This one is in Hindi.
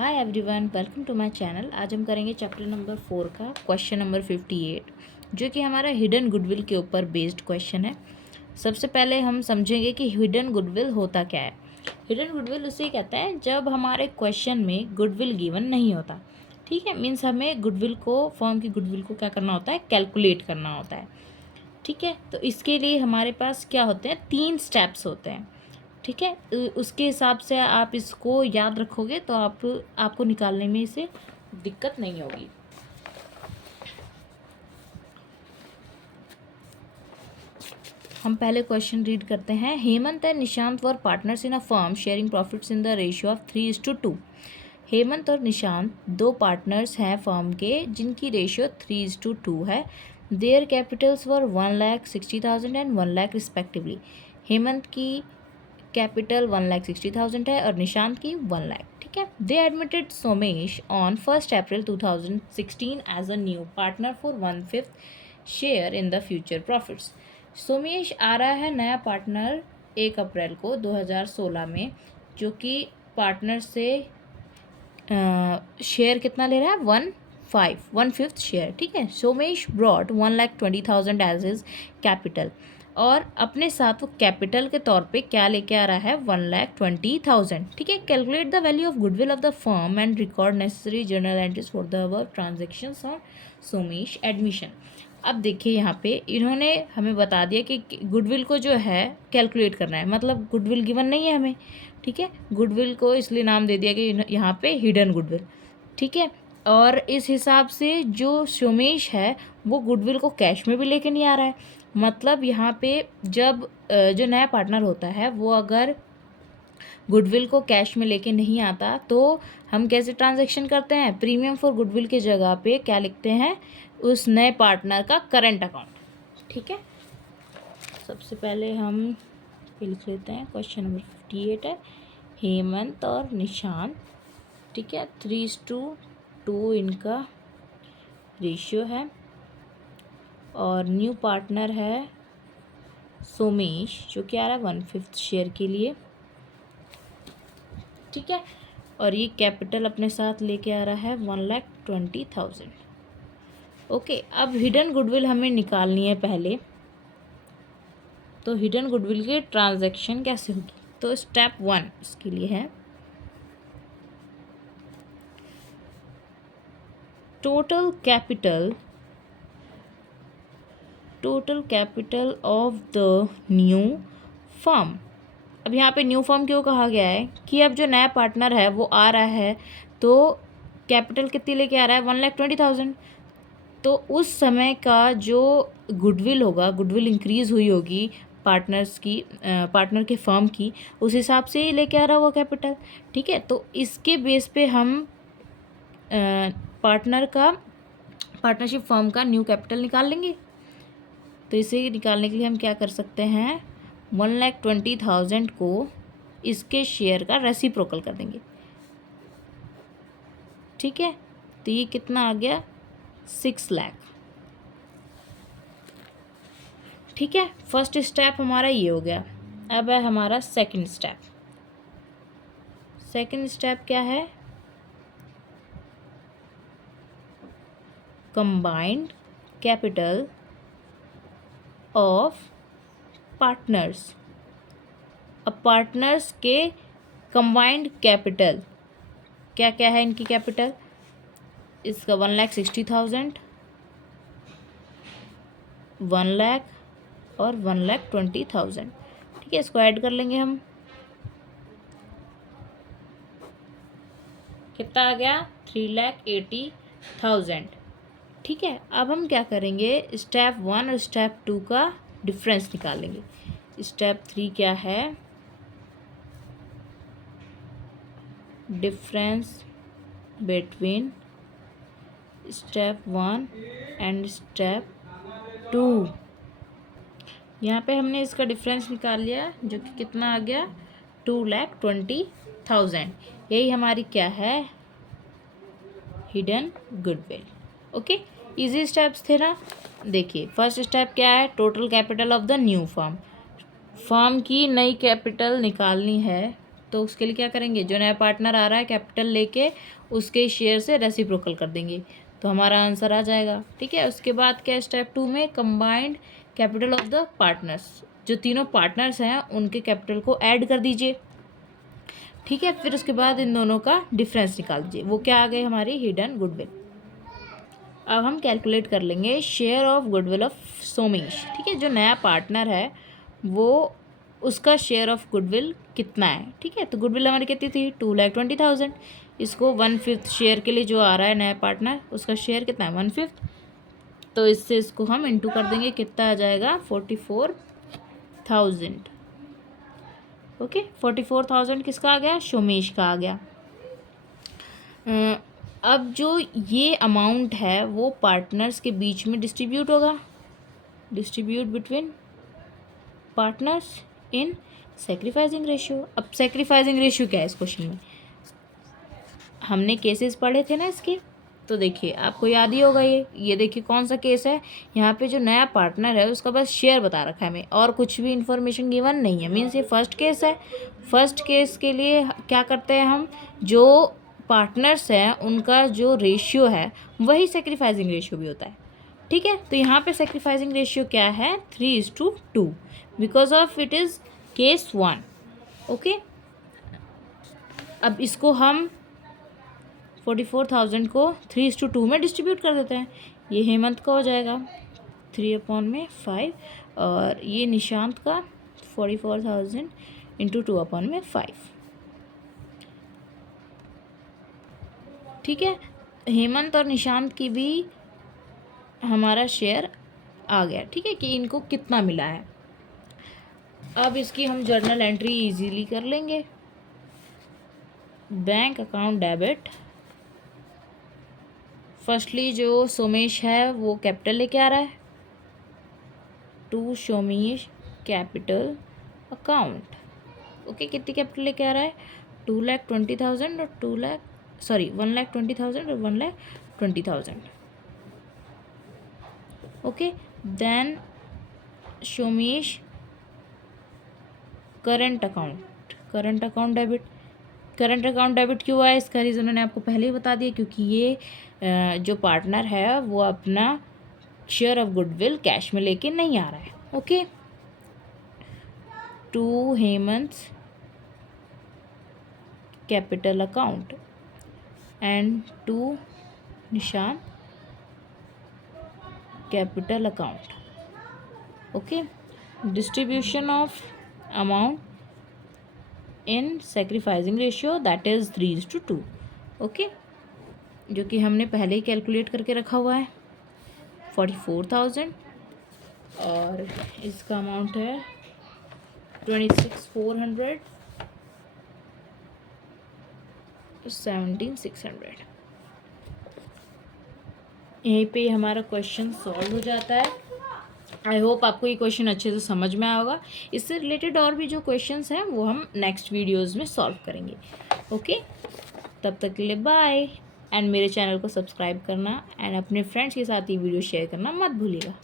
Hi everyone, welcome to my channel. आज हम करेंगे चैप्टर नंबर 4 का क्वेश्चन नंबर 58, जो कि हमारा हिडन गुडविल के ऊपर बेस्ड क्वेश्चन है। सबसे पहले हम समझेंगे कि हिडन गुडविल होता क्या है। हिडन गुडविल उसे कहते हैं जब हमारे क्वेश्चन में गुडविल गिवन नहीं होता। ठीक है, मीन्स हमें गुडविल को, फर्म की गुडविल को क्या करना होता है, कैलकुलेट करना होता है। ठीक है, तो इसके लिए हमारे पास क्या होते हैं, 3 स्टेप्स होते हैं। ठीक है, उसके हिसाब से आप इसको याद रखोगे तो आपको निकालने में इसे दिक्कत नहीं होगी। हम पहले क्वेश्चन रीड करते हैं। Hemant and Nishant were partners in a firm sharing profits in the ratio of 3:2। Hemant और निशांत दो पार्टनर्स हैं फर्म के जिनकी रेशियो 3:2 है। There Capitals were 1,60,000 and 1 lakh respectively. Hemant की कैपिटल 1,60,000 है और निशांत की 1 लाख। ठीक है, they admitted Somesh on 1 April 2016 as a new partner for 1/5 share in the future profits. Somesh आ रहा है नया पार्टनर 1 अप्रैल को 2016 में, जो कि पार्टनर से शेयर कितना ले रहा है, 1/5 शेयर। ठीक है, Somesh brought 1,20,000 as is capital, और अपने साथ वो कैपिटल के तौर पे क्या लेके आ रहा है, 1,20,000। ठीक है, calculate the value of goodwill of the firm and record necessary journal entries for the above transactions on Somesh admission. अब देखिए, यहाँ पे इन्होंने हमें बता दिया कि गुडविल को जो है कैलकुलेट करना है, मतलब गुडविल गिवन नहीं है हमें। ठीक है, गुडविल को इसलिए नाम दे दिया कि यहाँ पे हिडन गुडविल। ठीक है, और इस हिसाब से जो सोमेश है वो गुडविल को कैश में भी लेके नहीं आ रहा है। मतलब यहाँ पे जब जो नया पार्टनर होता है वो अगर गुडविल को कैश में लेके नहीं आता तो हम कैसे ट्रांजैक्शन करते हैं, प्रीमियम फॉर गुडविल के जगह पे क्या लिखते हैं, उस नए पार्टनर का करंट अकाउंट। ठीक है, सबसे पहले हम ये लिख लेते हैं, क्वेश्चन नंबर 58 है, हेमंत और निशांत। ठीक है, 3:2 इनका रेशियो है, और न्यू पार्टनर है सोमेश, जो कि आ रहा है 1/5 शेयर के लिए। ठीक है, और ये कैपिटल अपने साथ लेके आ रहा है 1,20,000। ओके, अब हिडन गुडविल हमें निकालनी है पहले। तो हिडन गुडविल की ट्रांजैक्शन कैसे होगी, तो स्टेप 1 इसके लिए है, total capital of the new firm. अब यहाँ पे न्यू फर्म क्यों कहा गया है कि अब जो नया पार्टनर है वो आ रहा है तो कैपिटल कितनी लेके आ रहा है, 1,20,000। तो उस समय का जो गुडविल होगा, गुडविल इंक्रीज़ हुई होगी पार्टनर के फर्म की, उस हिसाब से ही लेके आ रहा होगा कैपिटल। ठीक है, तो इसके बेस पे हम पार्टनरशिप फर्म का न्यू कैपिटल निकाल लेंगे। तो इसे निकालने के लिए हम क्या कर सकते हैं, 1,20,000 को इसके शेयर का रेसिप्रोकल कर देंगे। ठीक है, तो ये कितना आ गया, 6 लाख। ठीक है, फर्स्ट स्टेप हमारा ये हो गया। अब है हमारा सेकंड स्टेप। सेकंड स्टेप क्या है, कंबाइंड कैपिटल ऑफ पार्टनर्स। अब पार्टनर्स के कंबाइंड कैपिटल क्या क्या है, इनकी कैपिटल, इसका 1,60,000, 1 लाख और 1,20,000। ठीक है, इसको ऐड कर लेंगे हम, कितना आ गया, 3,80,000। ठीक है, अब हम क्या करेंगे, स्टेप 1 और स्टेप 2 का डिफरेंस निकालेंगे। स्टेप 3 क्या है, difference between step 1 and step 2। यहाँ पे हमने इसका डिफरेंस निकाल लिया, जो कि कितना आ गया, 2,20,000। यही हमारी क्या है, hidden goodwill. Okay, easy steps थे ना। देखिए, फर्स्ट स्टेप क्या है, total capital of the new firm. Firm की नई कैपिटल निकालनी है, तो उसके लिए क्या करेंगे, जो नया पार्टनर आ रहा है कैपिटल लेके उसके शेयर से रेसिप्रोकल कर देंगे, तो हमारा आंसर आ जाएगा। ठीक है, उसके बाद क्या स्टेप 2 में combined capital of the partners, जो तीनों पार्टनर्स हैं उनके कैपिटल को ऐड कर दीजिए। ठीक है, फिर उसके बाद इन दोनों का डिफरेंस निकाल दीजिए, वो क्या आ गए, हमारी हिडन गुडविल। अब हम कैलकुलेट कर लेंगे share of goodwill of Somesh. ठीक है, जो नया पार्टनर है वो उसका शेयर ऑफ गुडविल कितना है। ठीक है, तो गुडविल हमारी कितनी थी, 2,20,000। इसको 1/5 शेयर के लिए जो आ रहा है नया पार्टनर उसका शेयर कितना है, 1/5। तो इससे इसको हम इंटू कर देंगे, कितना आ जाएगा, 44,000। ओके, 44,000 किसका आ गया, सोमेश का आ गया। अब जो ये अमाउंट है वो पार्टनर्स के बीच में डिस्ट्रीब्यूट होगा, distribute between partners in sacrificing ratio. अब सेक्रीफाइसिंग रेशियो क्या है इस क्वेश्चन में, हमने केसेस पढ़े थे ना इसके, तो देखिए आपको याद ही होगा ये देखिए कौन सा केस है, यहाँ पे जो नया पार्टनर है उसका बस शेयर बता रखा है हमें और कुछ भी इंफॉर्मेशन गिवन नहीं है, मीन्स ये फर्स्ट केस है। फर्स्ट केस के लिए क्या करते हैं हम, जो पार्टनर्स हैं उनका जो रेशियो है वही सेक्रीफाइसिंग रेशियो भी होता है। ठीक है, तो यहाँ पे सेक्रीफाइसिंग रेशियो क्या है, 3:2 because of it is case 1। Okay, अब इसको हम 44,000 को 3:2 में डिस्ट्रीब्यूट कर देते हैं, ये हेमंत का हो जाएगा 3/5 और ये निशांत का 44,000 इंटू 2/5। ठीक है, हेमंत और निशांत की भी हमारा शेयर आ गया। ठीक है, कि इनको कितना मिला है। अब इसकी हम जर्नल एंट्री इजीली कर लेंगे। बैंक अकाउंट डेबिट, फर्स्टली जो सोमेश है वो कैपिटल लेके आ रहा है, to Somesh capital account. Okay, कितनी कैपिटल लेके आ रहा है, 2,20,000 और 1,20,000 और 1,20,000। Okay, then Somesh current account debit. Current account debit क्यों आया, इसका रीज़न मैंने आपको पहले ही बता दिया, क्योंकि ये जो पार्टनर है वो अपना शेयर ऑफ गुडविल कैश में लेके नहीं आ रहा है। Okay, to Hemant capital account and to Nishan capital account. Okay, distribution of amount in sacrificing ratio that is 3:2। ओके, जो कि हमने पहले ही कैलकुलेट करके रखा हुआ है, 44,000 और इसका अमाउंट है 26,400, 17,600। यहीं पे हमारा क्वेश्चन सॉल्व हो जाता है। आई होप आपको ये क्वेश्चन अच्छे से समझ में आया होगा। इससे रिलेटेड और भी जो क्वेश्चंस हैं वो हम नेक्स्ट वीडियोज़ में सॉल्व करेंगे। ओके, तब तक के लिए बाय, एंड मेरे चैनल को सब्सक्राइब करना एंड अपने फ्रेंड्स के साथ ये वीडियो शेयर करना मत भूलिएगा।